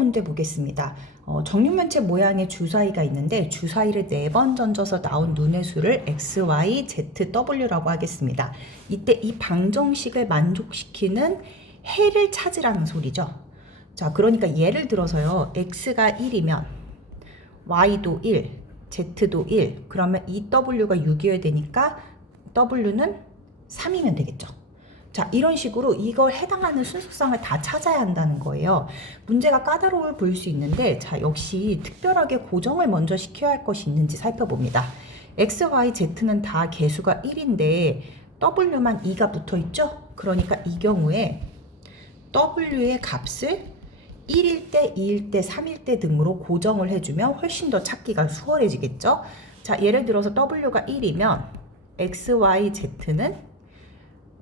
문제 보겠습니다. 정육면체 모양의 주사위가 있는데 주사위를 4번 던져서 나온 눈의 수를 x, y, z, w라고 하겠습니다. 이때 이 방정식을 만족시키는 해를 찾으라는 소리죠. 자, 그러니까 예를 들어서요. x가 1이면 y도 1, z도 1, 그러면 이 w가 6이어야 되니까 w는 3이면 되겠죠. 자, 이런 식으로 이걸 해당하는 순서상을 다 찾아야 한다는 거예요. 문제가 까다로워 보일 수 있는데, 자, 역시 특별하게 고정을 먼저 시켜야 할 것이 있는지 살펴봅니다. x, y, z는 다 개수가 1인데 w만 2가 붙어 있죠? 그러니까 이 경우에 w의 값을 1일 때, 2일 때, 3일 때 등으로 고정을 해주면 훨씬 더 찾기가 수월해지겠죠? 자, 예를 들어서 w가 1이면 x, y, z는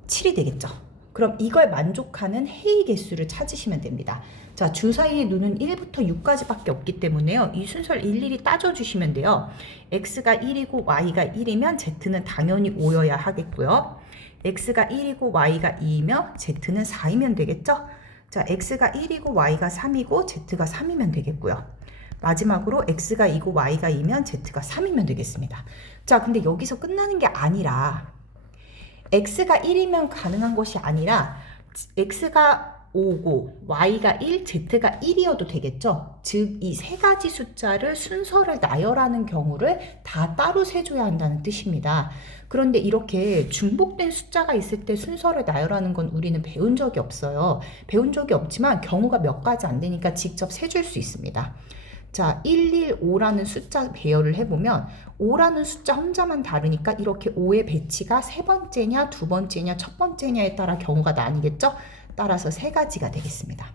7이 되겠죠. 그럼 이걸 만족하는 해의 개수를 찾으시면 됩니다. 자, 주사위의 눈은 1부터 6까지 밖에 없기 때문에요. 이 순서를 일일이 따져주시면 돼요. x가 1이고 y가 1이면 z는 당연히 5여야 하겠고요. x가 1이고 y가 2이면 z는 4이면 되겠죠. 자, x가 1이고 y가 3이고 z가 3이면 되겠고요. 마지막으로 x가 2고 y가 2면 z가 3이면 되겠습니다. 자, 근데 여기서 끝나는 게 아니라 x가 1이면 가능한 것이 아니라 x가 5고 y가 1, z가 1이어도 되겠죠. 즉 이 세 가지 숫자를 순서를 나열하는 경우를 다 따로 세줘야 한다는 뜻입니다. 그런데 이렇게 중복된 숫자가 있을 때 순서를 나열하는 건 우리는 배운 적이 없어요. 배운 적이 없지만 경우가 몇 가지 안 되니까 직접 세줄 수 있습니다. 자, 115라는 숫자 배열을 해보면 5라는 숫자 혼자만 다르니까 이렇게 5의 배치가 세 번째냐, 두 번째냐, 첫 번째냐에 따라 경우가 나뉘겠죠? 따라서 세 가지가 되겠습니다.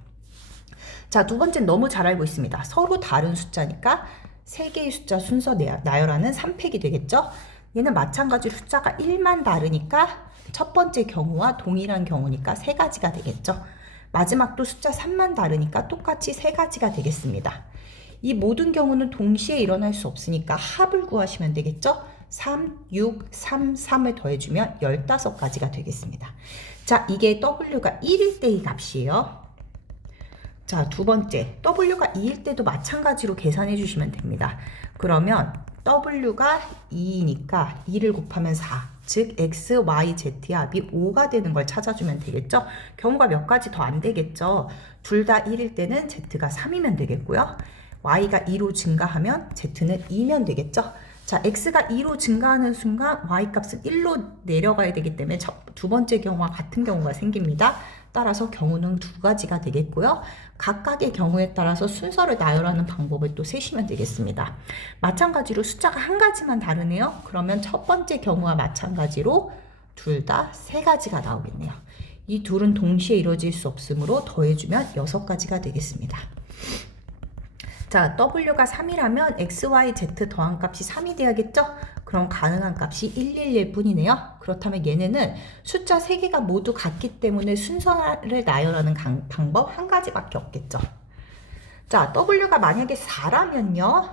자, 두 번째는 너무 잘 알고 있습니다. 서로 다른 숫자니까 세 개의 숫자 순서 나열하는 3팩이 되겠죠? 얘는 마찬가지로 숫자가 1만 다르니까 첫 번째 경우와 동일한 경우니까 세 가지가 되겠죠? 마지막도 숫자 3만 다르니까 똑같이 세 가지가 되겠습니다. 이 모든 경우는 동시에 일어날 수 없으니까 합을 구하시면 되겠죠? 3, 6, 3, 3을 더해주면 15가지가 되겠습니다. 자, 이게 w가 1일 때의 값이에요. 자, 두 번째, w가 2일 때도 마찬가지로 계산해 주시면 됩니다. 그러면 w가 2이니까 2를 곱하면 4, 즉 x, y, z의 합이 5가 되는 걸 찾아주면 되겠죠? 경우가 몇 가지 더 안 되겠죠? 둘 다 1일 때는 z가 3이면 되겠고요. y가 2로 증가하면 z는 2면 되겠죠? 자, x가 2로 증가하는 순간 y값은 1로 내려가야 되기 때문에 두 번째 경우와 같은 경우가 생깁니다. 따라서 경우는 두 가지가 되겠고요. 각각의 경우에 따라서 순서를 나열하는 방법을 또 세시면 되겠습니다. 마찬가지로 숫자가 한 가지만 다르네요. 그러면 첫 번째 경우와 마찬가지로 둘 다 세 가지가 나오겠네요. 이 둘은 동시에 이루어질 수 없으므로 더해주면 6가지가 되겠습니다. 자, w가 3이라면 x, y, z 더한 값이 3이 돼야겠죠? 그럼 가능한 값이 111 뿐이네요. 그렇다면 얘네는 숫자 3개가 모두 같기 때문에 순서를 나열하는 방법 한 가지밖에 없겠죠. 자, w가 만약에 4라면요.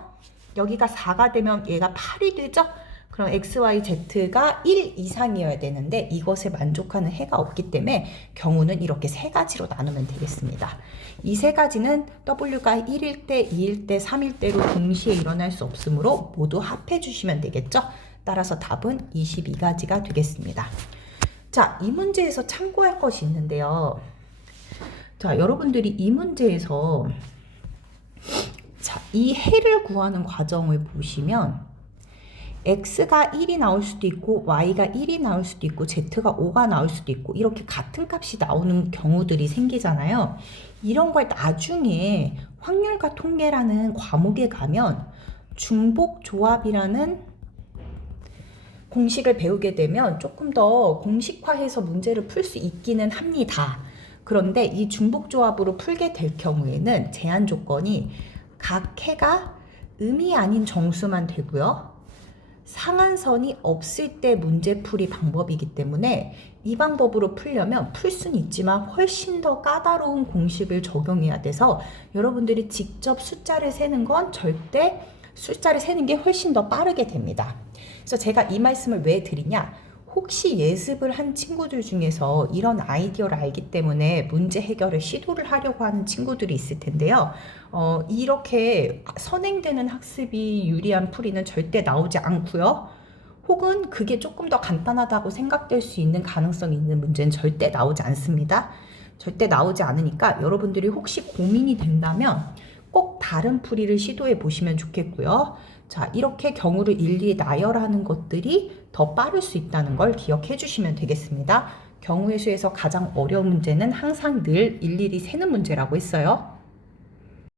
여기가 4가 되면 얘가 8이 되죠? 그럼 x, y, z가 1 이상이어야 되는데 이것에 만족하는 해가 없기 때문에 경우는 이렇게 세 가지로 나누면 되겠습니다. 이 세 가지는 w가 1일 때, 2일 때, 3일 때로 동시에 일어날 수 없으므로 모두 합해 주시면 되겠죠? 따라서 답은 22가지가 되겠습니다. 자, 이 문제에서 참고할 것이 있는데요. 자, 여러분들이 이 문제에서 자, 이 해를 구하는 과정을 보시면 x가 1이 나올 수도 있고 y가 1이 나올 수도 있고 z가 5가 나올 수도 있고 이렇게 같은 값이 나오는 경우들이 생기잖아요. 이런 걸 나중에 확률과 통계라는 과목에 가면 중복조합이라는 공식을 배우게 되면 조금 더 공식화해서 문제를 풀 수 있기는 합니다. 그런데 이 중복조합으로 풀게 될 경우에는 제한 조건이 각 해가 음이 아닌 정수만 되고요. 상한선이 없을 때 문제풀이 방법이기 때문에 이 방법으로 풀려면 풀 수는 있지만 훨씬 더 까다로운 공식을 적용해야 돼서 여러분들이 직접 숫자를 세는 건 절대 숫자를 세는 게 훨씬 더 빠르게 됩니다. 그래서 제가 이 말씀을 왜 드리냐? 혹시 예습을 한 친구들 중에서 이런 아이디어를 알기 때문에 문제 해결을 시도를 하려고 하는 친구들이 있을 텐데요. 이렇게 선행되는 학습이 유리한 풀이는 절대 나오지 않고요. 혹은 그게 조금 더 간단하다고 생각될 수 있는 가능성이 있는 문제는 절대 나오지 않습니다. 절대 나오지 않으니까 여러분들이 혹시 고민이 된다면 꼭 다른 풀이를 시도해 보시면 좋겠고요. 자, 이렇게 경우를 일일이 나열하는 것들이 더 빠를 수 있다는 걸 기억해 주시면 되겠습니다. 경우의 수에서 가장 어려운 문제는 항상 늘 일일이 세는 문제라고 했어요.